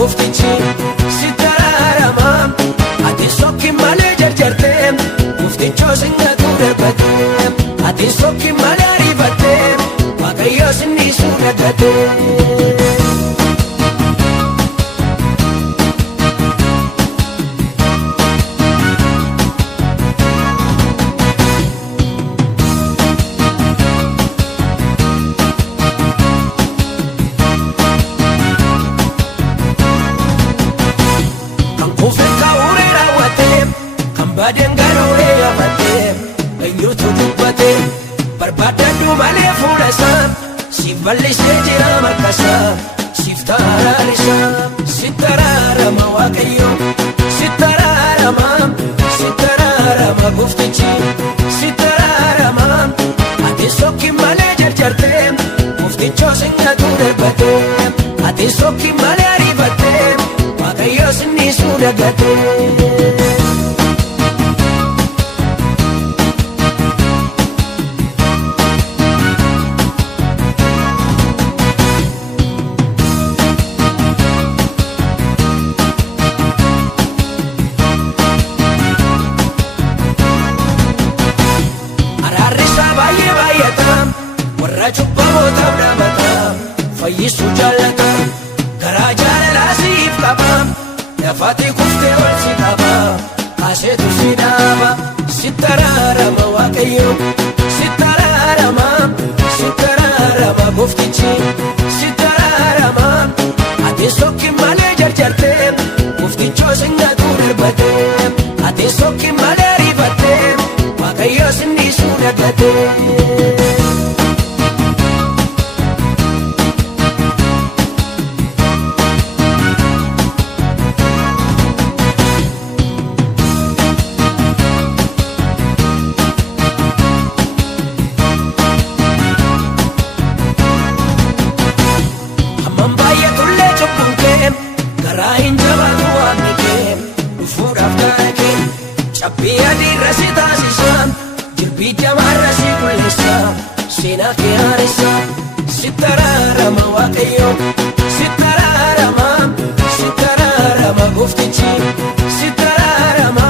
Goftichi sitararama ati sokki male jarjarte gofticho singa turebate ati sokki male arifate waaqayyo sinni sunagate Baden garore afate ayyutu dubbate barbadadhu malee fuudhasa siif bal'isee jira markasa siif taraarisa sittaraarama waaqayyo sittaraarama goftichi sittaraarama ati sokki malee jarjarte gofticho singa turebate ati sokki malee arifate waaqayyo sinni sunagate Chubbamoota abdaamata fayyisu jaallata garaa jaalalaa siif qaba lafaati kuftee ol si qaba kaaseetu si dhaaba sittaraarama waaqayyo sittaraarama goftichi sittaraarama ati sokki malee jarjarte gofticho singa turebate ati sokki malee arifate waaqayyo sinni sunagate Chappia di rasita sisam jirbi jamara si kulisa sina ke arisa sitararama waaqayyo sitararama goftichi sitararama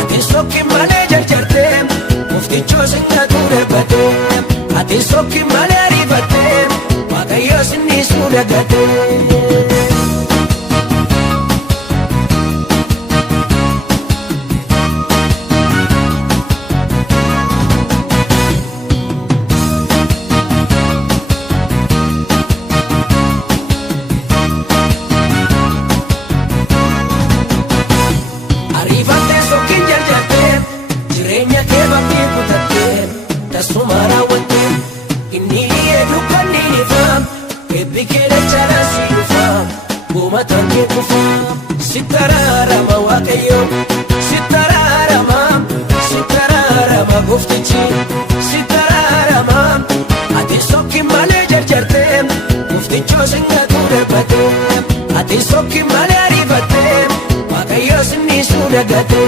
ati sokki male jarjarte gofticho singa turebate ati sokki male arifate waaqayyo sinni sunagate Tasumara wante inni edukan ninifam ebikere chara sinufam bumatan kufam sitararama waaqayyo sitararama goftichi sitararama ati sokki malee jarjarte gofticho singa turebate ati sokki malee arifate waaqayyo sinni sunagate